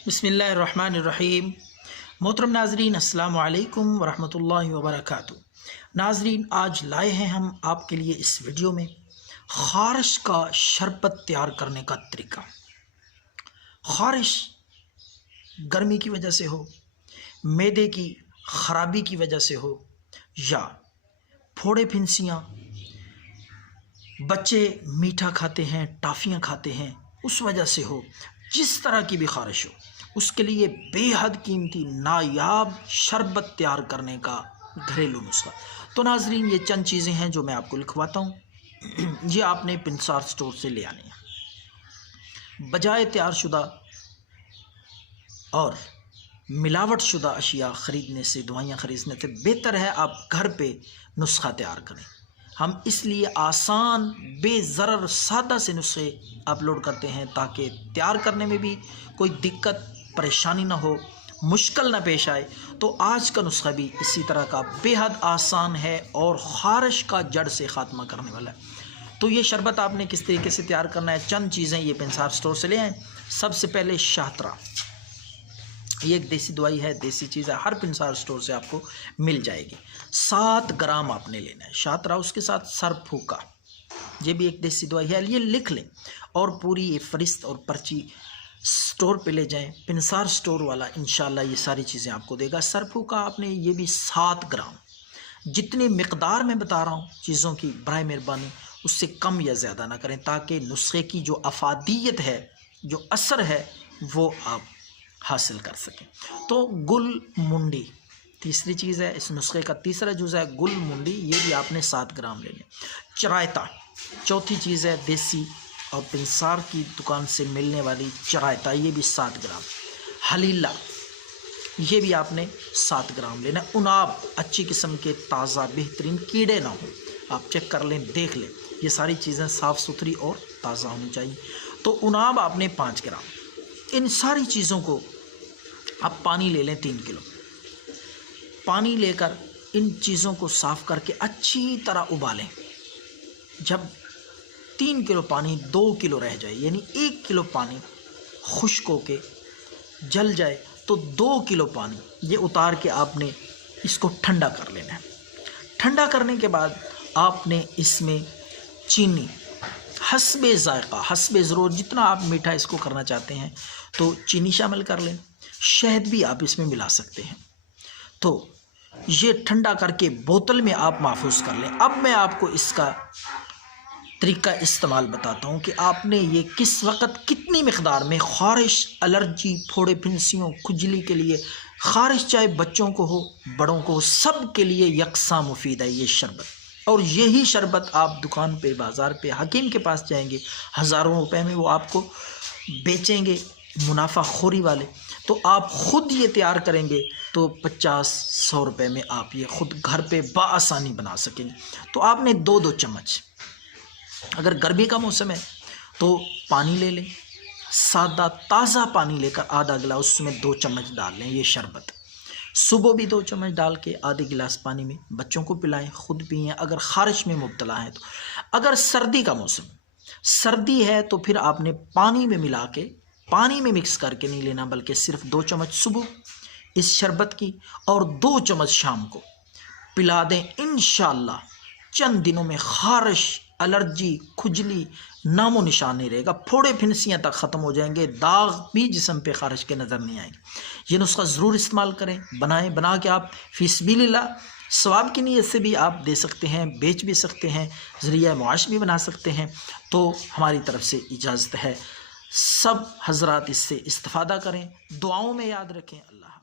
बिस्मिल्लाहिर्रहमानिर्रहीम। मोहतरम नाजरीन, अस्सलाम वालेकुम वरहमतुल्लाहि वबरकातुहू। नाजरीन, आज लाए हैं हम आपके लिए इस वीडियो में खारिश का शरबत तैयार करने का तरीका। खारिश गर्मी की वजह से हो, मैदे की ख़राबी की वजह से हो, या फोड़े फिंसियाँ, बच्चे मीठा खाते हैं, टाफ़ियाँ खाते हैं, उस वजह से हो, जिस तरह की भी खारिश हो, उसके लिए बेहद कीमती नायाब शरबत तैयार करने का घरेलू नुस्खा। तो नाजरीन, ये चंद चीज़ें हैं जो मैं आपको लिखवाता हूँ। ये आपने पिंसार स्टोर से ले आनी है। बजाय तैयार शुदा और मिलावट शुदा अशिया ख़रीदने से, दवाइयाँ ख़रीदने से बेहतर है आप घर पे नुस्खा तैयार करें। हम इसलिए आसान, बेज़रर, सादा से नुस्खे अपलोड करते हैं ताकि तैयार करने में भी कोई दिक्कत परेशानी ना हो, मुश्किल ना पेश आए। तो आज का नुस्खा भी इसी तरह का बेहद आसान है और खारिश का जड़ से ख़ात्मा करने वाला है। तो ये शरबत आपने किस तरीके से तैयार करना है, चंद चीज़ें ये पिंसार स्टोर से ले आएँ। सबसे पहले शाहतरा, ये एक देसी दवाई है, देसी चीज़ है, हर पिंसार स्टोर से आपको मिल जाएगी। 7 ग्राम आपने लेना है शाहतरा। उसके साथ सरफूका, ये भी एक देसी दवाई है, ये लिख लें और पूरी ये फरिस्त और पर्ची स्टोर पे ले जाएं। पिंसार स्टोर वाला इंशाल्लाह ये सारी चीज़ें आपको देगा। सरफूका आपने ये भी 7 ग्राम, जितनी मिकदार में बता रहा हूँ चीज़ों की, बराए मेहरबानी उससे कम या ज़्यादा ना करें ताकि नुस्खे की जो अफादियत है, जो असर है, वो आप हासिल कर सकें। तो गुल मुंडी तीसरी चीज़ है, इस नुस्खे का तीसरा जुज़ है गुल मुंडी, ये भी आपने 7 ग्राम लेने। चरायता चौथी चीज़ है, देसी और पिंसार की दुकान से मिलने वाली चरायता, ये भी 7 ग्राम। हलीला, ये भी आपने 7 ग्राम लेना। उनाब, अच्छी किस्म के ताज़ा बेहतरीन, कीड़े ना हो, आप चेक कर लें, देख लें, ये सारी चीज़ें साफ़ सुथरी और ताज़ा होनी चाहिए। तो उनाब आपने 5 ग्राम। इन सारी चीज़ों को आप पानी ले लें 3 किलो। पानी लेकर इन चीज़ों को साफ़ करके अच्छी तरह उबालें। जब 3 किलो पानी 2 किलो रह जाए, यानी 1 किलो पानी खुश्क होके जल जाए, तो 2 किलो पानी ये उतार के आपने इसको ठंडा कर लेना है। ठंडा करने के बाद आपने इसमें चीनी हस्बे ज़ायक़ा, हस्बे ज़रूरत, जितना आप मीठा इसको करना चाहते हैं तो चीनी शामिल कर लें। शहद भी आप इसमें मिला सकते हैं। तो ये ठंडा करके बोतल में आप महफूज कर लें। अब मैं आपको इसका तरीका इस्तेमाल बताता हूँ कि आपने ये किस वक़्त कितनी मिक़दार में, खारिश, एलर्जी, फोड़े फिंसियों, खुजली के लिए खारिश चाहे बच्चों को हो, बड़ों को हो, सब के लिए यकसा मुफीद है ये शरबत। और यही शरबत आप दुकान पे, बाज़ार पे, हकीम के पास जाएंगे, हज़ारों रुपए में वो आपको बेचेंगे, मुनाफा खोरी वाले। तो आप ख़ुद ये तैयार करेंगे तो 50-100 रुपए में आप ये ख़ुद घर पे बआसानी बना सकेंगे। तो आपने 2-2 चम्मच, अगर गर्मी का मौसम है तो पानी ले लें, सादा ताज़ा पानी लेकर आधा गिलास उसमें 2 चम्मच डाल लें ये शरबत। सुबह भी 2 चम्मच डाल के आधे गिलास पानी में बच्चों को पिलाएं, ख़ुद पिएँ अगर खारिश में मुब्तला हैं तो। अगर सर्दी का मौसम, सर्दी है तो फिर आपने पानी में मिला के, पानी में मिक्स करके नहीं लेना, बल्कि सिर्फ 2 चम्मच सुबह इस शरबत की और 2 चम्मच शाम को पिला दें। इंशाअल्लाह चंद दिनों में खारिश, एलर्जी, खुजली नामो निशान नहीं रहेगा। फोड़े फिंसियाँ तक ख़त्म हो जाएंगे, दाग भी जिस्म पे खारिश के नज़र नहीं आएंगे। ये नुस्खा ज़रूर इस्तेमाल करें, बनाएं, बना के आप फ़िस्बिलिल्लाह सवाब की नीयत से भी आप दे सकते हैं, बेच भी सकते हैं, ज़रिया मुआश भी बना सकते हैं। तो हमारी तरफ से इजाज़त है। सब हजरात इससे इस्तिफ़ादा करें, दुआओं में याद रखें। अल्लाह।